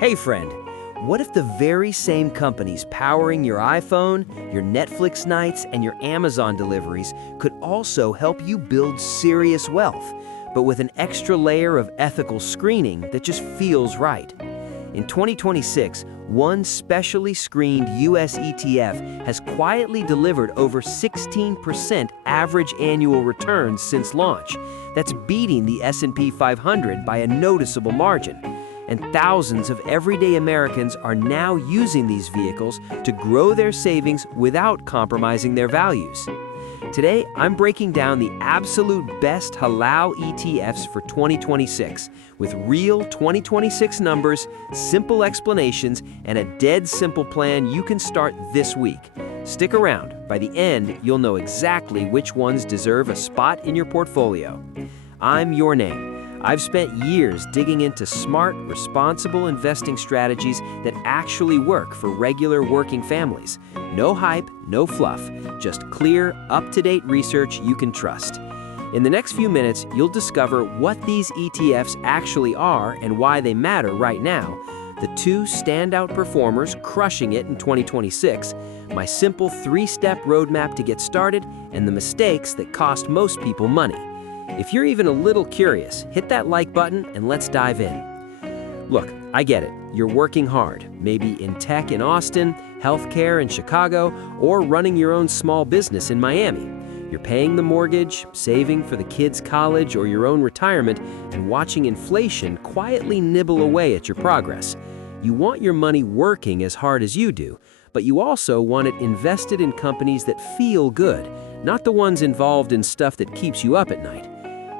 Hey friend, what if the very same companies powering your iPhone, your Netflix nights, and your Amazon deliveries could also help you build serious wealth, but with an extra layer of ethical screening that just feels right? In 2026, one specially screened US ETF has quietly delivered over 16% average annual returns since launch. That's beating the S&P 500 by a noticeable margin. And thousands of everyday Americans are now using these vehicles to grow their savings without compromising their values. Today, I'm breaking down the absolute best Halal ETFs for 2026 with real 2026 numbers, simple explanations, and a dead simple plan you can start this week. Stick around. By the end, you'll know exactly which ones deserve a spot in your portfolio. I'm Your Name. I've spent years digging into smart, responsible investing strategies that actually work for regular working families. No hype, no fluff, just clear, up-to-date research you can trust. In the next few minutes, you'll discover what these ETFs actually are and why they matter right now, the two standout performers crushing it in 2026, my simple three-step roadmap to get started, and the mistakes that cost most people money. If you're even a little curious, hit that like button and let's dive in. Look, I get it. You're working hard, maybe in tech in Austin, healthcare in Chicago, or running your own small business in Miami. You're paying the mortgage, saving for the kids' college or your own retirement, and watching inflation quietly nibble away at your progress. You want your money working as hard as you do, but you also want it invested in companies that feel good, not the ones involved in stuff that keeps you up at night.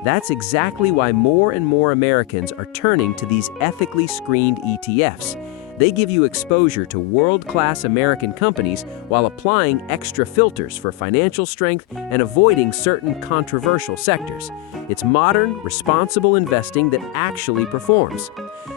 That's exactly why more and more Americans are turning to these ethically screened ETFs. They give you exposure to world-class American companies while applying extra filters for financial strength and avoiding certain controversial sectors. It's modern, responsible investing that actually performs.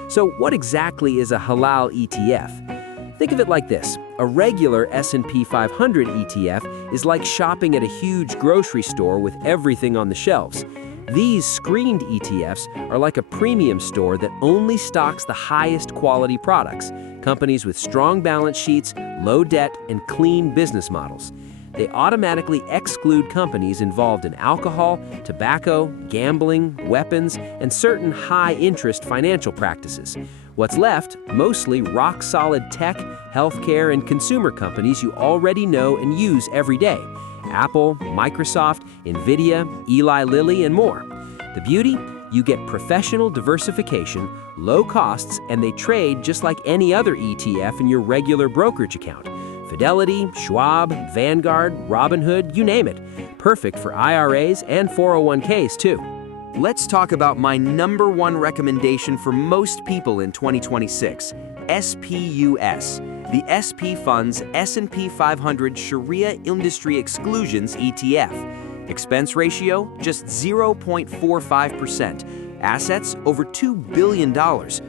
So what exactly is a Halal ETF? Think of it like this. A regular S&P 500 ETF is like shopping at a huge grocery store with everything on the shelves. These screened ETFs are like a premium store that only stocks the highest quality products, companies with strong balance sheets, low debt, and clean business models. They automatically exclude companies involved in alcohol, tobacco, gambling, weapons, and certain high-interest financial practices. What's left? Mostly rock-solid tech, healthcare, and consumer companies you already know and use every day. Apple, Microsoft, Nvidia, Eli Lilly, and more. The beauty? You get professional diversification, low costs, and they trade just like any other ETF in your regular brokerage account. Fidelity, Schwab, Vanguard, Robinhood, you name it. Perfect for IRAs and 401ks too. Let's talk about my number one recommendation for most people in 2026, SPUS. The SP Funds S&P 500 Shariah Industry Exclusions ETF. Expense ratio, just 0.45%. Assets, over $2 billion,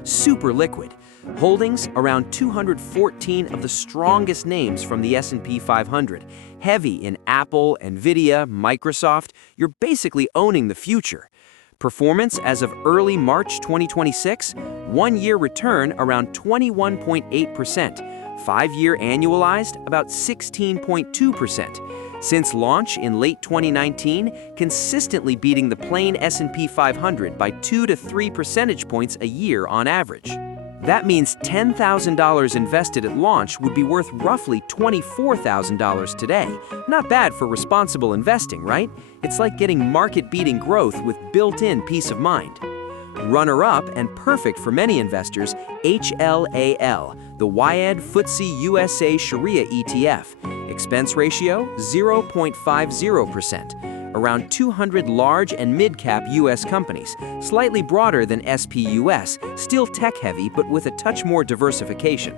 super liquid. Holdings, around 214 of the strongest names from the S&P 500. Heavy in Apple, Nvidia, Microsoft. You're basically owning the future. Performance as of early March 2026, one-year return around 21.8%. 5-year annualized, about 16.2%. Since launch in late 2019, consistently beating the plain S&P 500 by 2 to 3 percentage points a year on average. That means $10,000 invested at launch would be worth roughly $24,000 today. Not bad for responsible investing, right? It's like getting market-beating growth with built-in peace of mind. Runner-up and perfect for many investors, HLAL, the WYED FTSE USA Shariah ETF. Expense ratio, 0.50%. Around 200 large and mid-cap U.S. companies, slightly broader than SPUS, still tech-heavy but with a touch more diversification.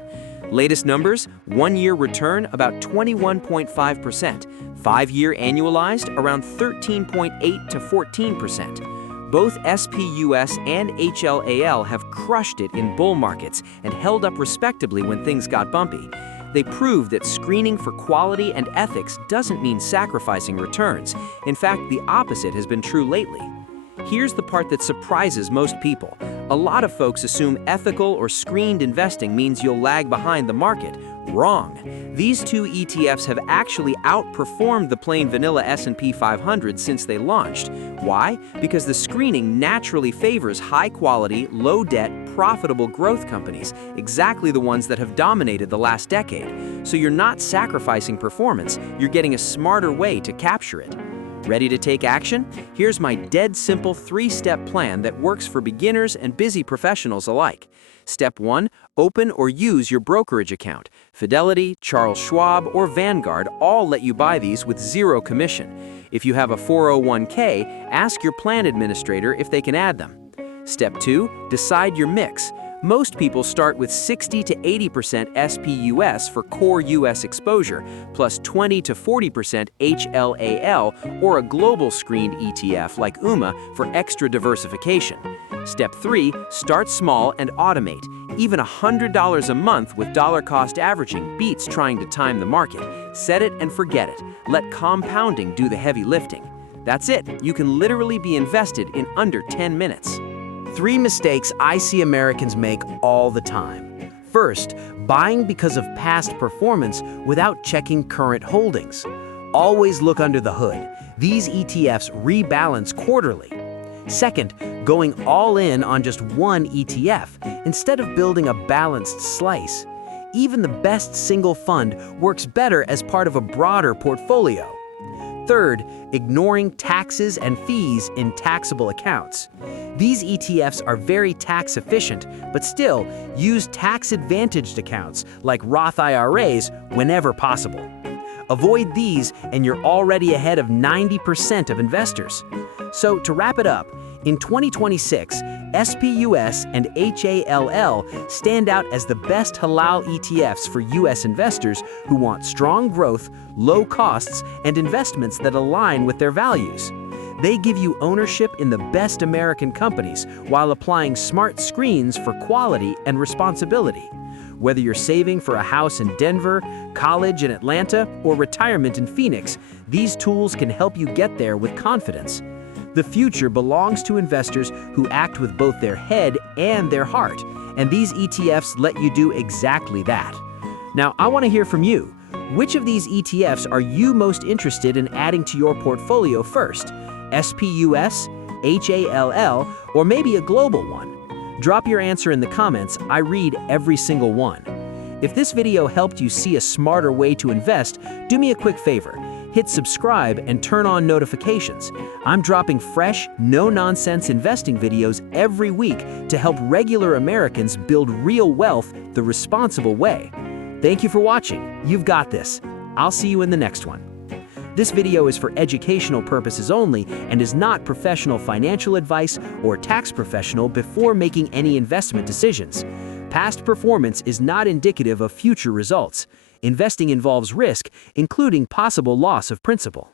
Latest numbers, one-year return about 21.5%, 5-year annualized around 13.8 to 14%. Both SPUS and HLAL have crushed it in bull markets and held up respectably when things got bumpy. They prove that screening for quality and ethics doesn't mean sacrificing returns. In fact, the opposite has been true lately. Here's the part that surprises most people. A lot of folks assume ethical or screened investing means you'll lag behind the market. Wrong. These two ETFs have actually outperformed the plain vanilla S&P 500 since they launched. Why? Because the screening naturally favors high-quality, low-debt, profitable growth companies, exactly the ones that have dominated the last decade. So you're not sacrificing performance, you're getting a smarter way to capture it. Ready to take action? Here's my dead simple 3-step plan that works for beginners and busy professionals alike. Step 1, open or use your brokerage account. Fidelity, Charles Schwab, or Vanguard all let you buy these with 0 commission. If you have a 401k, ask your plan administrator if they can add them. Step 2, decide your mix. Most people start with 60 to 80% SPUS for core US exposure, plus 20 to 40% HLAL or a global screened ETF like UMA for extra diversification. Step 3, start small and automate. Even $100 a month with dollar cost averaging beats trying to time the market. Set it and forget it. Let compounding do the heavy lifting. That's it. You can literally be invested in under 10 minutes. 3 mistakes I see Americans make all the time. First, buying because of past performance without checking current holdings. Always look under the hood. These ETFs rebalance quarterly. Second, going all in on just one ETF instead of building a balanced slice. Even the best single fund works better as part of a broader portfolio. Third, ignoring taxes and fees in taxable accounts. These ETFs are very tax efficient, but still use tax-advantaged accounts like Roth IRAs whenever possible. Avoid these and you're already ahead of 90% of investors. So to wrap it up, in 2026, SPUS and HALL stand out as the best halal ETFs for U.S. investors who want strong growth, low costs, and investments that align with their values. They give you ownership in the best American companies while applying smart screens for quality and responsibility. Whether you're saving for a house in Denver, college in Atlanta, or retirement in Phoenix, these tools can help you get there with confidence. The future belongs to investors who act with both their head and their heart, and these ETFs let you do exactly that. Now, I want to hear from you. Which of these ETFs are you most interested in adding to your portfolio first? SPUS, HALL, or maybe a global one? Drop your answer in the comments. I read every single one. If this video helped you see a smarter way to invest, do me a quick favor. Hit subscribe and turn on notifications. I'm dropping fresh, no-nonsense investing videos every week to help regular Americans build real wealth the responsible way. Thank you for watching. You've got this. I'll see you in the next one. This video is for educational purposes only and is not professional financial advice or tax professional before making any investment decisions. Past performance is not indicative of future results. Investing involves risk, including possible loss of principal.